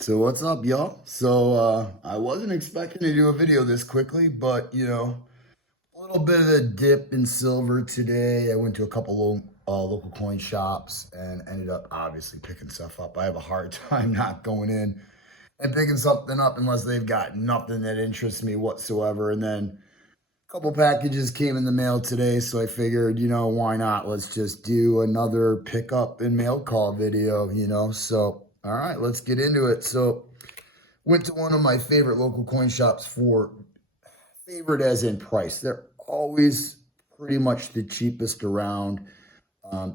So what's up, y'all? I wasn't expecting to do a video this quickly, but a little bit of a dip in silver today. I went to a couple local coin shops and ended up obviously picking stuff up. I have a hard time not going in and picking something up unless they've got nothing that interests me whatsoever. And then a couple packages came in the mail today, so I figured, why not? Let's just do another pickup and mail call video. So all right, let's get into it. So went to one of my favorite local coin shops for favorite as in price. They're always pretty much the cheapest around.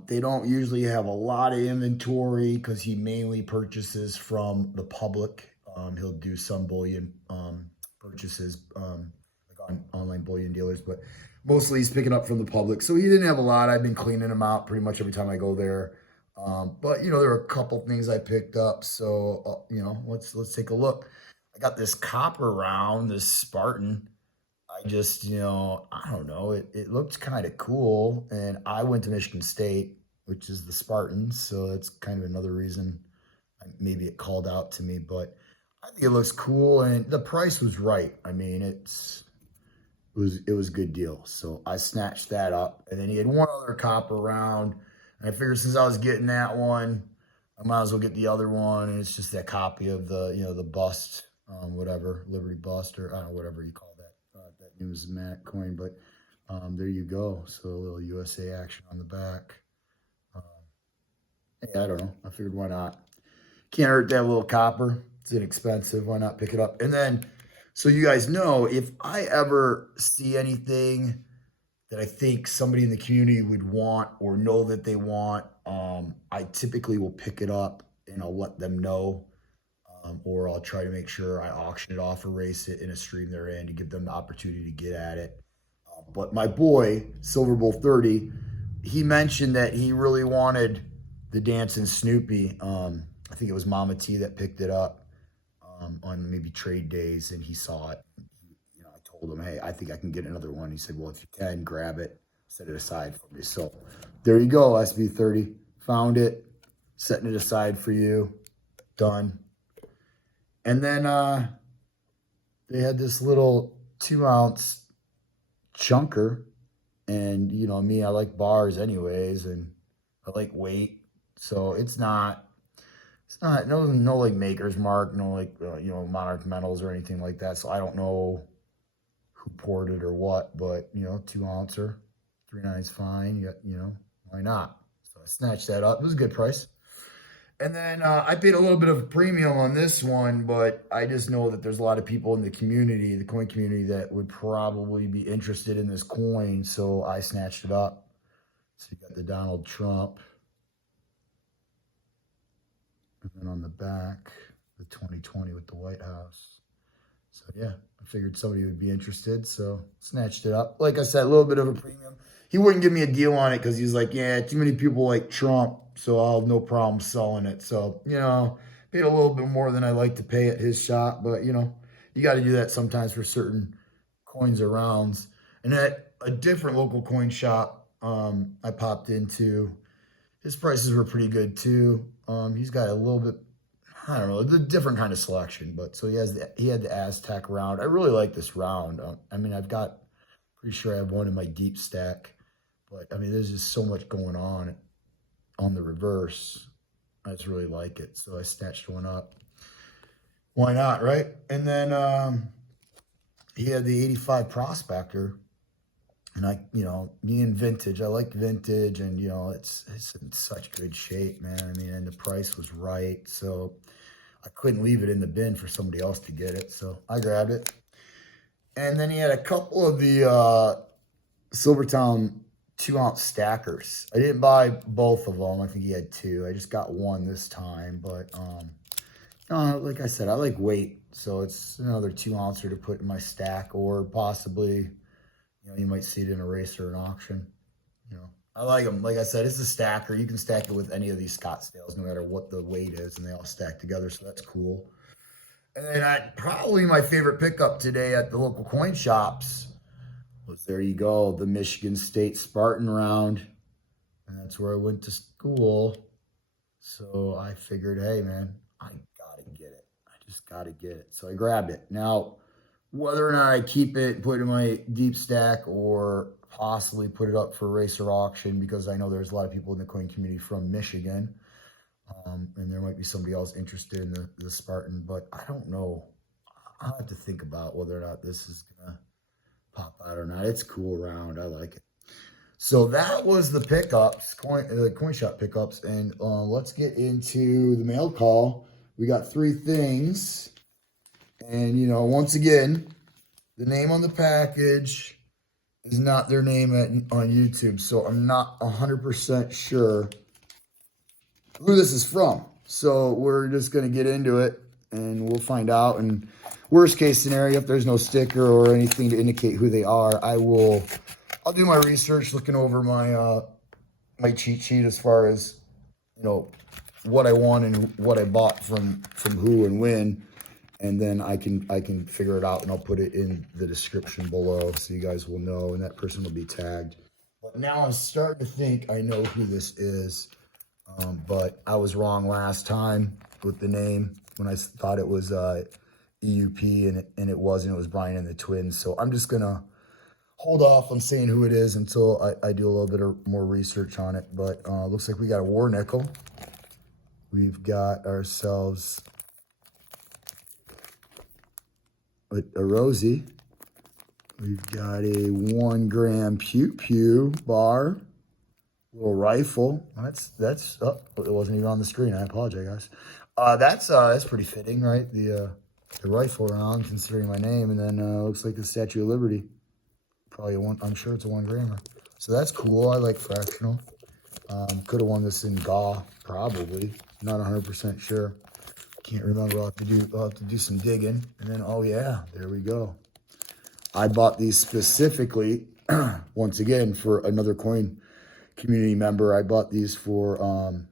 They don't usually have a lot of inventory because he mainly purchases from the public. He'll do some bullion purchases like on online bullion dealers, but mostly he's picking up from the public. So he didn't have a lot. I've been cleaning them out pretty much every time I go there. But there are a couple things I picked up. So let's take a look. I got this copper round, this Spartan. I just, I don't know. It looked kind of cool. And I went to Michigan State, which is the Spartans. So that's kind of another reason maybe it called out to me. But I think it looks cool. And the price was right. I mean, it was a good deal. So I snatched that up. And then he had one other copper round. And I figured since I was getting that one, I might as well get the other one. And it's just that copy of the bust, whatever, Liberty bust, or I don't know, whatever you call that numismatic coin. But there you go. So a little USA action on the back. Hey, I don't know. I figured why not? Can't hurt that little copper. It's inexpensive. Why not pick it up? And then, so you guys know, if I ever see anything that I think somebody in the community would want or know that they want, I typically will pick it up and I'll let them know, or I'll try to make sure I auction it off or race it in a stream they're in to give them the opportunity to get at it. But my boy, Silver Bull 30, he mentioned that he really wanted the Dancing Snoopy. I think it was Mama T that picked it up on maybe trade days, and he saw it. I told him, hey, I think I can get another one. He said, well, if you can, grab it, set it aside for me. So there you go, SB30. Found it, setting it aside for you. Done. And then they had this little 2-ounce chunker. And, me, I like bars anyways, and I like weight. So it's not no like Maker's Mark, no like, Monarch Metals or anything like that. So I don't know who poured it or what, but 2-ouncer, 3.9 is fine. Why not? So I snatched that up. It was a good price. And then I paid a little bit of a premium on this one, but I just know that there's a lot of people in the community, the coin community, that would probably be interested in this coin. So I snatched it up. So you got the Donald Trump. And then on the back, the 2020 with the White House. So yeah, I figured somebody would be interested, so snatched it up. Like I said, a little bit of a premium. He wouldn't give me a deal on it because he's like, yeah, too many people like Trump, so I'll have no problem selling it. So, paid a little bit more than I like to pay at his shop, but you got to do that sometimes for certain coins or rounds. And at a different local coin shop I popped into, his prices were pretty good too. He's got a little bit, I don't know, the different kind of selection, but so he had the Aztec round. I really like this round. I mean, pretty sure I have one in my deep stack, but I mean, there's just so much going on the reverse. I just really like it, so I snatched one up. Why not, right? And then he had the 85 Prospector, and being vintage, I like vintage, and it's in such good shape, man. I mean, and the price was right, so I couldn't leave it in the bin for somebody else to get it, so I grabbed it. And then he had a couple of the Silvertown 2-ounce stackers. I didn't buy both of them. I think he had two. I just got one this time, but like I said, I like weight, so it's another 2-ouncer to put in my stack, or possibly, you might see it in a race or an auction. I like them. Like I said, it's a stacker. You can stack it with any of these Scottsdales, no matter what the weight is, and they all stack together, so that's cool. And then probably my favorite pickup today at the local coin shops was, there you go, the Michigan State Spartan round. And that's where I went to school. So I figured, hey, man, I got to get it. Just got to get it. So I grabbed it. Now, whether or not I keep it, put it in my deep stack, or possibly put it up for racer auction, because I know there's a lot of people in the coin community from Michigan. And there might be somebody else interested in the Spartan, but I don't know. I'll have to think about whether or not this is going to pop out or not. It's cool round. I like it. So that was the pickups, the coin shop pickups. And let's get into the mail call. We got 3 things. And, you know, once again, the name on the package is not their name on YouTube. So I'm not 100% sure who this is from. So we're just going to get into it and we'll find out. And worst case scenario, if there's no sticker or anything to indicate who they are, I'll do my research looking over my my cheat sheet as far as, you know, what I want and what I bought from who and when. And then I can figure it out, and I'll put it in the description below so you guys will know, and that person will be tagged. But now I'm starting to think I know who this is. But I was wrong last time with the name when I thought it was EUP, and it wasn't. It was Brian and the Twins. So I'm just going to hold off on saying who it is until I do a little bit of more research on it. But looks like we got a War Nickel. We've got ourselves a Rosie. We've got a 1 gram Pew Pew bar. Little rifle. That's oh, it wasn't even on the screen. I apologize, guys. That's pretty fitting, right? The rifle round, considering my name, and then looks like the Statue of Liberty. Probably I'm sure it's a 1 grammer. So that's cool. I like fractional. Could have won this in GAW, probably. Not 100% sure. Can't remember. I'll have to do some digging. And then, oh yeah, there we go. I bought these specifically, once again, for another coin community member. I bought these for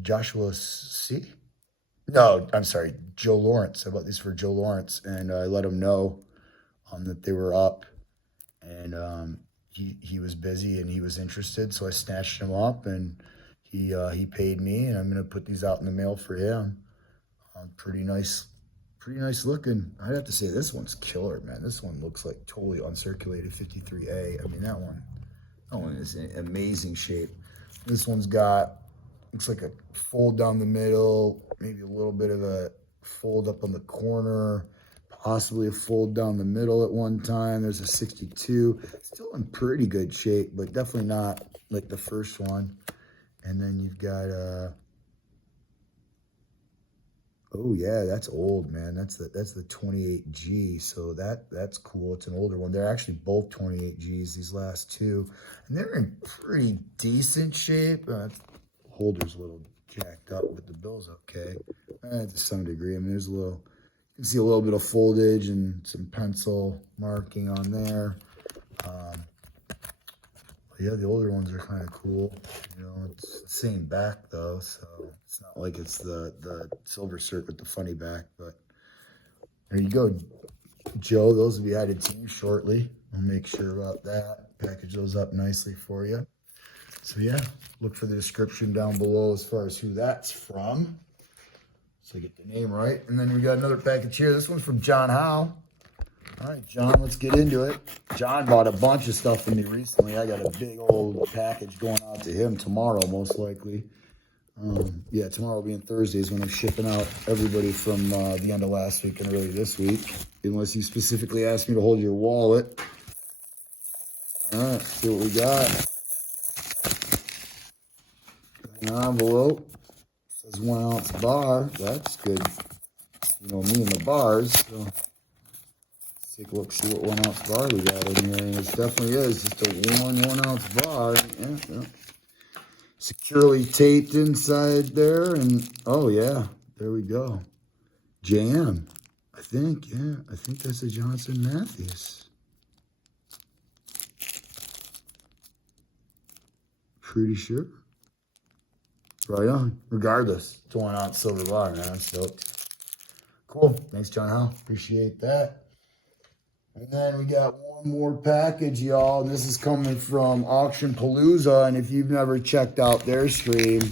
Joshua C. No, I'm sorry, Joe Lawrence. I bought these for Joe Lawrence, and I let him know that they were up, and he was busy and he was interested, so I snatched him up, and he paid me, and I'm gonna put these out in the mail for him. Pretty nice looking. I'd have to say this one's killer, man. This one looks like totally uncirculated 53A. I mean, that one is in amazing shape. This one's looks like a fold down the middle, maybe a little bit of a fold up on the corner, possibly a fold down the middle at one time. There's a 62, still in pretty good shape, but definitely not like the first one. And then you've got oh yeah, that's old, man. That's the 28G. So that's cool. It's an older one. They're actually both 28Gs, these last two, and they're in pretty decent shape. Holder's a little jacked up, but the bill's okay to some degree. I mean, there's you can see a little bit of foldage and some pencil marking on there. Yeah, the older ones are kind of cool. You know, it's the same back though, so it's not like it's the silver cert with the funny back. But there you go, Joe. Those will be added to you shortly. I'll make sure about that. Package those up nicely for you. So yeah, look for the description down below as far as who that's from, so I get the name right. And then we got another package here. This one's from John Howe. All right, John, let's get into it. John bought a bunch of stuff from me recently. I got a big old package going out to him tomorrow, most likely. Yeah, tomorrow being Thursdays when I'm shipping out everybody from the end of last week and early this week, unless you specifically asked me to hold your wallet. All right, let's see what we got. An envelope. It says 1 ounce bar. That's good. You know me and the bars. So. Take a look, see what 1 ounce bar we got in here, and it definitely is just a 1 ounce bar. Yeah. Securely taped inside there, and oh yeah, there we go. Jam, I think that's a Johnson Matthys. Pretty sure. Right on. Regardless, it's a 1 ounce silver bar, man. So cool. Thanks, John Howe. Appreciate that. And then we got one more package, y'all. This is coming from Auction Palooza. And if you've never checked out their stream,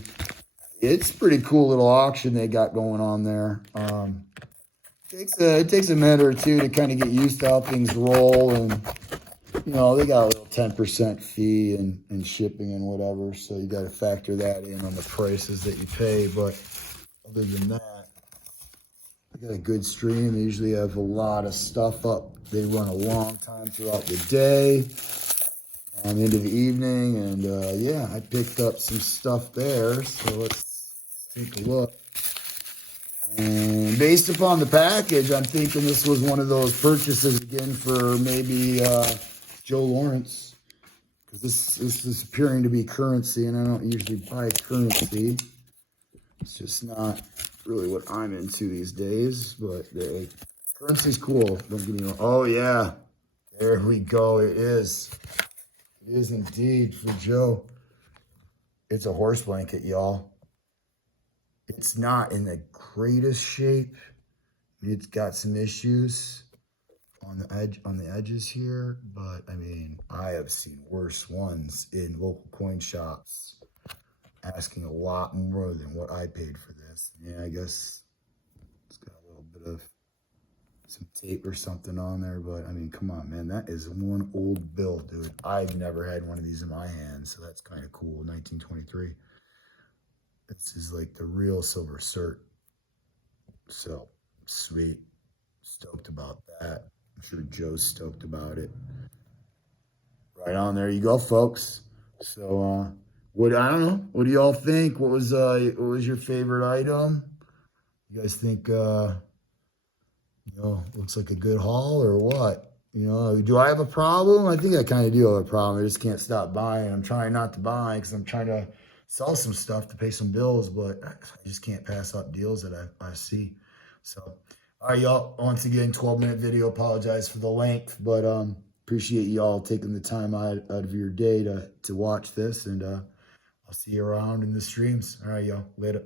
it's pretty cool little auction they got going on there. It takes a minute or two to kind of get used to how things roll, and you know they got a little 10% fee and shipping and whatever, so you got to factor that in on the prices that you pay. But other than that, they got a good stream. They usually have a lot of stuff up. They run a long time throughout the day, into the evening, and yeah, I picked up some stuff there. So let's take a look. And based upon the package, I'm thinking this was one of those purchases again for maybe Joe Lawrence, because this is appearing to be currency, and I don't usually buy currency. It's just not really what I'm into these days, but currency's cool. Don't get me wrong. Oh yeah, there we go. It is. It is indeed for Joe. It's a horse blanket, y'all. It's not in the greatest shape. It's got some issues on the edges here, but I mean, I have seen worse ones in local coin shops asking a lot more than what I paid for this. Yeah, I guess it's got a little bit of some tape or something on there, but I mean, come on, man, that is one old bill, dude. I've never had one of these in my hands, so that's kind of cool. 1923. This is like the real silver cert. So sweet. Stoked about that. I'm sure Joe's stoked about it. Right on, there you go, folks. So what, I don't know, what do y'all think? What was your favorite item? You guys think looks like a good haul or what? Do I have a problem? I think I kind of do have a problem. I just can't stop buying. I'm trying not to buy because I'm trying to sell some stuff to pay some bills, but I just can't pass up deals that I see. So, all right, y'all. Once again, 12-minute video. Apologize for the length, but appreciate y'all taking the time out of your day to watch this, and I'll see you around in the streams. All right, y'all. Later.